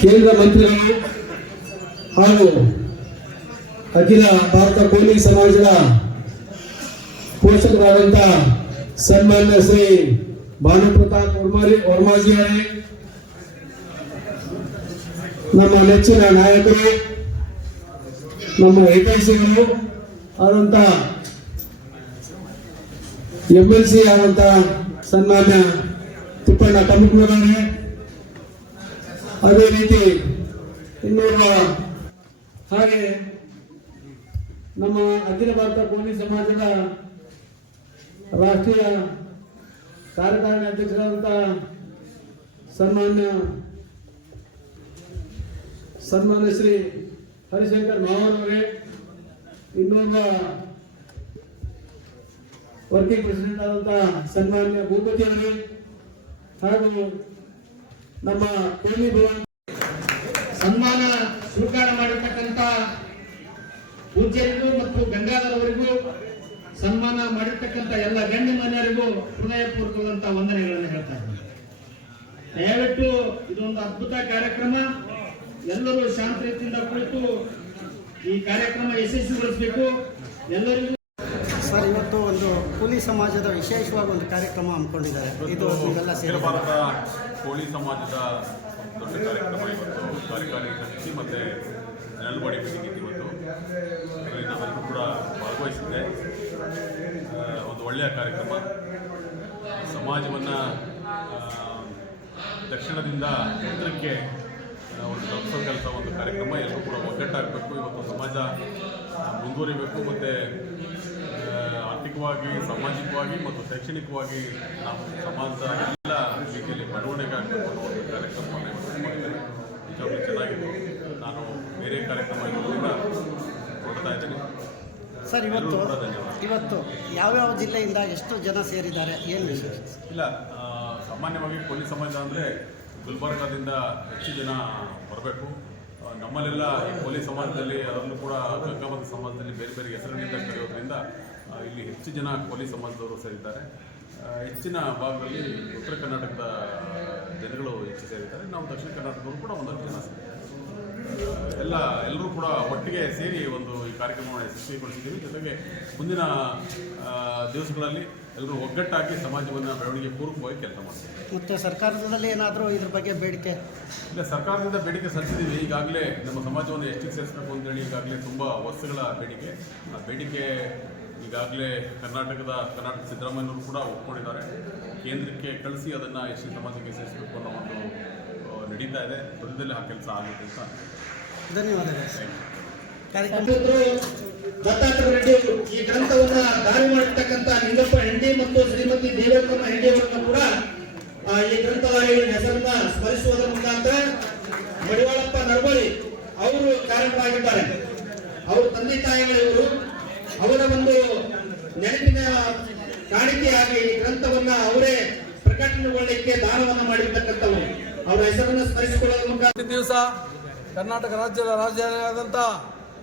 ಕೇಂದ್ರ ಮಂತ್ರಿಗಳು ಹಾಗೂ ಅಖಿಲ ಭಾರತ ಕೋಲಿ ಸಮಾಜದ ಪೋಷಕರಾದಂಥ ಸನ್ಮಾನ್ಯ ಶ್ರೀ ಭಾನುಪ್ರತಾಪ್ ವರ್ಮಾಜಿ ಅವರೇ, ನಮ್ಮ ನೆಚ್ಚಿನ ನಾಯಕರು, ನಮ್ಮ ಹಿತೈಷಿಗಳು ಆದಂಥ MLC ಆದಂಥ ಸನ್ಮಾನ್ಯ ತಿಪ್ಪಣ್ಣ ಕಮಕ್ನೂರವರೇ, ಅದೇ ರೀತಿ ಇನ್ನೋರ್ವ ಹಾಗೆ ನಮ್ಮ ಅಖಿಲ ಭಾರತ ಕೋಲಿ ಸಮಾಜದ ರಾಷ್ಟ್ರೀಯ ಕಾರ್ಯಕಾರಿಣಿ ಅಧ್ಯಕ್ಷರಾದಂಥ ಸನ್ಮಾನ್ಯ ಶ್ರೀ ಹರಿಶಂಕರ್ ಮಾವನವರೇ, ಇನ್ನೊಬ್ಬ ವರ್ಕಿಂಗ್ ಪ್ರೆಸಿಡೆಂಟ್ ಆದಂಥ ಸನ್ಮಾನ್ಯ ಭೂಪತಿ ಅವರೇ, ಹಾಗೂ ನಮ್ಮ ಕೋಲಿ ಭವನ್ ಸನ್ಮಾನ ಸ್ವೀಕಾರ ಮಾಡಿರ್ತಕ್ಕಂಥ ಪೂಜ್ಯರಿಗೂ ಮತ್ತು ಗಂಗಾಧರ್ ಅವರಿಗೂ, ಸನ್ಮಾನ ಮಾಡಿರ್ತಕ್ಕಂಥ ಎಲ್ಲ ಗಣ್ಯಮಾನ್ಯರಿಗೂ ಹೃದಯಪೂರ್ವಕವಾದಂಥ ವಂದನೆಗಳನ್ನು ಹೇಳ್ತಾ ಇದ್ದೀನಿ. ದಯವಿಟ್ಟು ಇದೊಂದು ಅದ್ಭುತ ಕಾರ್ಯಕ್ರಮ. ಎಲ್ಲರೂ ಶಾಂತ ರೀತಿಯಿಂದ ಕುಳಿತು ಈ ಕಾರ್ಯಕ್ರಮ ಯಶಸ್ವಿಗೊಳಿಸಬೇಕು. ಎಲ್ಲರಿಗೂ ಸರ್, ಇವತ್ತು ಒಂದು ಕೂಲಿ ಸಮಾಜದ ವಿಶೇಷವಾಗಿ ಒಂದು ಕಾರ್ಯಕ್ರಮ ಹಮ್ಮಿಕೊಂಡಿದ್ದಾರೆ. ಇದು ನೀವೆಲ್ಲ ಅಖಿಲ ಭಾರತ ಕೋಳಿ ಸಮಾಜದ ದೊಡ್ಡ ಕಾರ್ಯಕ್ರಮ ಇವತ್ತು ಕಾರ್ಯಕಾರಿ ಸಮಿತಿ ಮತ್ತು ನೆಲವಾಡಿ ಮೀಟಿಂಗ್ ಇತ್ತು ಇವತ್ತು. ಅದರಲ್ಲಿ ನಾವೆಲ್ಲರೂ ಕೂಡ ಭಾಗವಹಿಸಿದ್ದೆ. ಒಂದು ಒಳ್ಳೆಯ ಕಾರ್ಯಕ್ರಮ. ಸಮಾಜವನ್ನು ದಕ್ಷಿಣದಿಂದ ಉತ್ತರಕ್ಕೆ ಒಂದು ತಲುಪಿಸೋ ಕೆಲಸ ಒಂದು ಕಾರ್ಯಕ್ರಮ. ಎಲ್ಲರೂ ಕೂಡ ಒಗ್ಗಟ್ಟಾಗಬೇಕು. ಇವತ್ತು ಸಮಾಜ ಮುಂದುವರಿಬೇಕು ಮತ್ತು ಆರ್ಥಿಕವಾಗಿ, ಸಾಮಾಜಿಕವಾಗಿ ಮತ್ತು ಶೈಕ್ಷಣಿಕವಾಗಿ ನಾವು ಸಮಾಜದ ಎಲ್ಲ ರೀತಿಯಲ್ಲಿ ಬೆಳವಣಿಗೆ ಆಗಬೇಕು ಅನ್ನೋ ಒಂದು ಕಾರ್ಯಕ್ರಮವನ್ನು ಮಾಡಿದ್ದೇನೆ. ನಿಜವಾಗ್ಲೂ ಚೆನ್ನಾಗಿದೆ. ನಾನು ಬೇರೆ ಕಾರ್ಯಕ್ರಮ ಇರೋದ್ರಿಂದ ಕೊಡ್ತಾ ಇದ್ದೇನೆ. ಸರ್, ಇವತ್ತು ಯಾವ್ಯಾವ ಜಿಲ್ಲೆಯಿಂದ ಎಷ್ಟು ಜನ ಸೇರಿದ್ದಾರೆ, ಏನು ವಿಶೇಷ? ಇಲ್ಲ, ಸಾಮಾನ್ಯವಾಗಿ ಕೋಲಿ ಸಮಾಜ ಅಂದರೆ ಗುಲ್ಬರ್ಗಾದಿಂದ ಹೆಚ್ಚು ಜನ ಬರಬೇಕು. ನಮ್ಮಲ್ಲೆಲ್ಲ ಈ ಕೋಲಿ ಸಮಾಜದಲ್ಲಿ, ಅದರಲ್ಲೂ ಕೂಡ ಗಂಗಾವತಿ ಸಮಾಜದಲ್ಲಿ ಬೇರೆ ಬೇರೆ ಹೆಸರಿನಿಂದ ಕರೆಯೋದ್ರಿಂದ ಇಲ್ಲಿ ಹೆಚ್ಚು ಜನ ಕೋಲಿ ಸಮಾಜದವರು ಸೇರಿದ್ದಾರೆ. ಹೆಚ್ಚಿನ ಭಾಗದಲ್ಲಿ ಉತ್ತರ ಕರ್ನಾಟಕದ ಜನಗಳು ಹೆಚ್ಚು ಸೇರಿದ್ದಾರೆ. ನಾವು ದಕ್ಷಿಣ ಕರ್ನಾಟಕದವರು ಕೂಡ ಒಂದಷ್ಟು ಜನ ಸೇರಿದ್ದಾರೆ. ಎಲ್ಲರೂ ಕೂಡ ಒಟ್ಟಿಗೆ ಸೇರಿ ಒಂದು ಈ ಕಾರ್ಯಕ್ರಮವನ್ನು ಯಶಸ್ವಿಗೊಳಿಸಿದ್ದೀವಿ. ಜೊತೆಗೆ ಮುಂದಿನ ದಿವಸಗಳಲ್ಲಿ ಎಲ್ಲರೂ ಒಗ್ಗಟ್ಟಾಗಿ ಸಮಾಜವನ್ನು ಬೆಳವಣಿಗೆ ಪೂರ್ವಕವಾಗಿ ಕೆಲಸ ಮಾಡ್ತೀವಿ. ಮತ್ತು ಸರ್ಕಾರದಲ್ಲಿ ಏನಾದರೂ ಇದ್ರ ಬಗ್ಗೆ ಬೇಡಿಕೆ? ಇಲ್ಲ, ಸರ್ಕಾರದಿಂದ ಬೇಡಿಕೆ ಸಲ್ಲಿಸಿದ್ದೀವಿ. ಈಗಾಗಲೇ ನಮ್ಮ ಸಮಾಜವನ್ನು ಎಷ್ಟಿಗೆ ಸೇರಿಸಬೇಕು ಅಂತೇಳಿ ಈಗಾಗಲೇ ತುಂಬ ವರ್ಷಗಳ ಬೇಡಿಕೆ. ಆ ಬೇಡಿಕೆ ಈಗಾಗಲೇ ಕರ್ನಾಟಕ ಸಿದ್ದರಾಮಯ್ಯನವರು ಕೂಡ ಒಪ್ಕೊಂಡಿದ್ದಾರೆ. ಕೇಂದ್ರಕ್ಕೆ ಕಳಿಸಿ ಅದನ್ನು ಎಷ್ಟಿ ಸಮಾಜಕ್ಕೆ ಸೇರಿಸಬೇಕು ಅನ್ನೋ ಒಂದು ನಡೀತಾ ಇದೆ. ಸದ್ಯದಲ್ಲಿ ಆ ಕೆಲಸ ಆಗುತ್ತೆ ಅಂತ. ಧನ್ಯವಾದಗಳು. ದತ್ತಾತ್ರೇಯ ರೆಡ್ಡಿ ಅವರು ಈ ಗ್ರಂಥವನ್ನ ದಾರಿ ಮಾಡಿರ್ತಕ್ಕಂಥ ನಿಂಗಪ್ಪ ಹೆಂಡಿ ಮತ್ತು ಶ್ರೀಮತಿ ದೇವಕ್ಕಮ್ಮ ಹೆಂಡಿ ಅವರನ್ನು ಕೂಡ ಈ ಗ್ರಂಥಧಾರಿಗಳ ಹೆಸರನ್ನ ಸ್ಮರಿಸುವುದರ ಮುಖಾಂತರ ಮಡಿವಾಳಪ್ಪ ನರಬಳಿ ಅವರು ಕಾರಣರಾಗಿದ್ದಾರೆ. ಅವರ ತಂದೆ ತಾಯಿಗಳಿವರು ಅವರ ಒಂದು ನೆನಪಿನ ಕಾಣಿಕೆಯಾಗಿ ಈ ಗ್ರಂಥವನ್ನ ಅವರೇ ಪ್ರಕಟಣೆಗೊಳ್ಳಲಿಕ್ಕೆ ದಾನವನ್ನ ಮಾಡಿರ್ತಕ್ಕಂಥವರು. ಅವರ ಹೆಸರನ್ನು ಸ್ಮರಿಸಿಕೊಳ್ಳುವ ಮುಖಾಂತರ ದಿವಸ ಕರ್ನಾಟಕ ರಾಜ್ಯದ ರಾಜಧಾನಿಯಾದಂಥ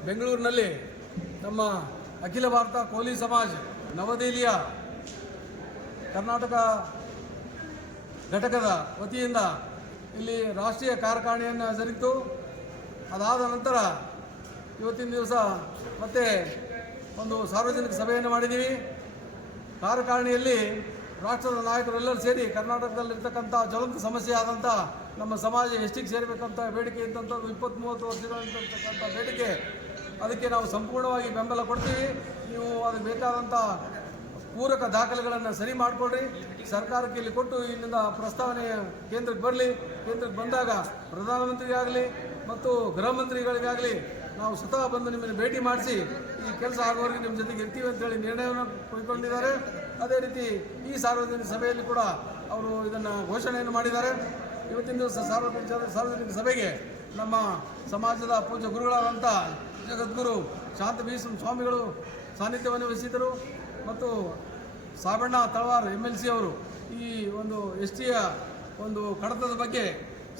ಬೆಂಗಳೂರಿನಲ್ಲಿ ನಮ್ಮ ಅಖಿಲ ಭಾರತ ಕೋಲಿ ಸಮಾಜ ನವದೆಹಲಿಯ ಕರ್ನಾಟಕ ಘಟಕದ ವತಿಯಿಂದ ಇಲ್ಲಿ ರಾಷ್ಟ್ರೀಯ ಕಾರ್ಯಕಾರಿಣಿಯನ್ನು ಜರುಗಿತು. ಅದಾದ ನಂತರ ಇವತ್ತಿನ ದಿವಸ ಮತ್ತೆ ಒಂದು ಸಾರ್ವಜನಿಕ ಸಭೆಯನ್ನು ಮಾಡಿದ್ದೀವಿ. ಕಾರ್ಯಕಾರಿಣಿಯಲ್ಲಿ ರಾಷ್ಟ್ರದ ನಾಯಕರೆಲ್ಲರೂ ಸೇರಿ ಕರ್ನಾಟಕದಲ್ಲಿರ್ತಕ್ಕಂಥ ಜ್ವಲಂತ ಸಮಸ್ಯೆ ಆದಂಥ ನಮ್ಮ ಸಮಾಜ ಎಷ್ಟಿಗೆ ಸೇರಬೇಕಂತ ಬೇಡಿಕೆ ಇದ್ದಂಥದ್ದು 20-30 ವರ್ಷಗಳಿರ್ತಕ್ಕಂಥ ಬೇಡಿಕೆ. ಅದಕ್ಕೆ ನಾವು ಸಂಪೂರ್ಣವಾಗಿ ಬೆಂಬಲ ಕೊಡ್ತೀವಿ. ನೀವು ಅದಕ್ಕೆ ಬೇಕಾದಂಥ ಪೂರಕ ದಾಖಲೆಗಳನ್ನು ಸರಿ ಮಾಡಿಕೊಡ್ರಿ. ಸರ್ಕಾರಕ್ಕೆ ಇಲ್ಲಿ ಕೊಟ್ಟು ಇಲ್ಲಿಂದ ಪ್ರಸ್ತಾವನೆ ಕೇಂದ್ರಕ್ಕೆ ಬರಲಿ. ಕೇಂದ್ರಕ್ಕೆ ಬಂದಾಗ ಪ್ರಧಾನಮಂತ್ರಿಗಾಗಲಿ ಮತ್ತು ಗೃಹ ಮಂತ್ರಿಗಳಿಗಾಗಲಿ ನಾವು ಸ್ವತಃ ಬಂದು ನಿಮ್ಮನ್ನು ಭೇಟಿ ಮಾಡಿಸಿ ಈ ಕೆಲಸ ಆಗೋವರೆಗೆ ನಿಮ್ಮ ಜೊತೆಗೆ ಇರ್ತೀವಿ ಅಂತೇಳಿ ನಿರ್ಣಯವನ್ನು ಕೈಗೊಂಡಿದ್ದಾರೆ. ಅದೇ ರೀತಿ ಈ ಸಾರ್ವಜನಿಕ ಸಭೆಯಲ್ಲಿ ಕೂಡ ಅವರು ಇದನ್ನು ಘೋಷಣೆಯನ್ನು ಮಾಡಿದ್ದಾರೆ. ಇವತ್ತಿನ ದಿವಸ ಸಾರ್ವಜನಿಕ ಸಭೆಗೆ ನಮ್ಮ ಸಮಾಜದ ಪೂಜ್ಯ ಗುರುಗಳಾದಂಥ ಜಗದ್ಗುರು ಶಾಂತ ಭೀಷ್ಮ ಸ್ವಾಮಿಗಳು ಸಾನ್ನಿಧ್ಯವನ್ನು ವಹಿಸಿದರು ಮತ್ತು ಸಾಬಣ್ಣ ತಳವಾರ್ MLC ಅವರು ಈ ಒಂದು STಯ ಒಂದು ಕಡತದ ಬಗ್ಗೆ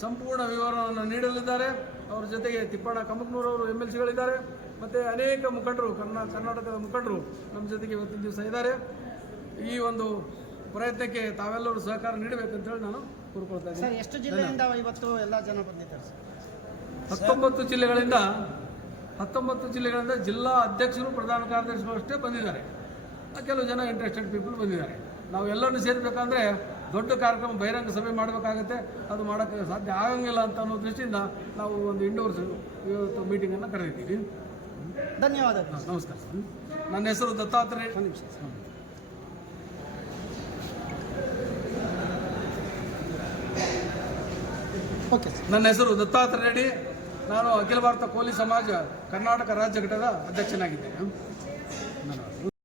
ಸಂಪೂರ್ಣ ವಿವರವನ್ನು ನೀಡಲಿದ್ದಾರೆ. ಅವರ ಜೊತೆಗೆ ತಿಪ್ಪಣ್ಣ ಕಮಕ್ನೂರವರು MLCಗಳಿದ್ದಾರೆ ಮತ್ತು ಅನೇಕ ಮುಖಂಡರು ಕರ್ನಾಟಕದ ಮುಖಂಡರು ನಮ್ಮ ಜೊತೆಗೆ ಇವತ್ತಿನ ದಿವಸ ಇದ್ದಾರೆ. ಈ ಒಂದು ಪ್ರಯತ್ನಕ್ಕೆ ತಾವೆಲ್ಲರೂ ಸಹಕಾರ ನೀಡಬೇಕಂತೇಳಿ ನಾನು ಕೋರ್ಕೊಳ್ತಾ ಇದ್ದೀನಿ. ಎಷ್ಟು ಜಿಲ್ಲೆಯಿಂದ ಇವತ್ತು ಎಲ್ಲ ಜನ ಬಂದಿದ್ದಾರೆ ಸರ್? 19 ಜಿಲ್ಲೆಗಳಿಂದ ಜಿಲ್ಲಾ ಅಧ್ಯಕ್ಷರು ಪ್ರಧಾನ ಕಾರ್ಯದರ್ಶಿಗಳು ಅಷ್ಟೇ ಬಂದಿದ್ದಾರೆ. ಕೆಲವು ಜನ ಇಂಟ್ರೆಸ್ಟೆಡ್ ಪೀಪಲ್ ಬಂದಿದ್ದಾರೆ. ನಾವು ಎಲ್ಲರನ್ನು ಸೇರಬೇಕಂದ್ರೆ ದೊಡ್ಡ ಕಾರ್ಯಕ್ರಮ ಬಹಿರಂಗ ಸಭೆ ಮಾಡಬೇಕಾಗುತ್ತೆ. ಅದು ಮಾಡೋಕ್ಕೆ ಸಾಧ್ಯ ಆಗಂಗಿಲ್ಲ ಅಂತ ಅನ್ನೋ ದೃಷ್ಟಿಯಿಂದ ನಾವು ಒಂದು ಇಂಡೋರ್ಸ್ ಇವತ್ತು ಮೀಟಿಂಗನ್ನು ಕರೆದಿದ್ದೀವಿ. ಧನ್ಯವಾದಗಳು. ನಮಸ್ಕಾರ ಸರ್. ನನ್ನ ಹೆಸರು ದತ್ತಾತ್ರೇಯ. Okay sir. ನನ್ನ ಹೆಸರು ದತ್ತಾತ್ರೇಯ ರೆಡ್ಡಿ. ನಾನು ಅಖಿಲ ಭಾರತ ಕೋಲಿ ಸಮಾಜ ಕರ್ನಾಟಕ ರಾಜ್ಯ ಘಟಕದ ಅಧ್ಯಕ್ಷನಾಗಿದ್ದೇನೆ.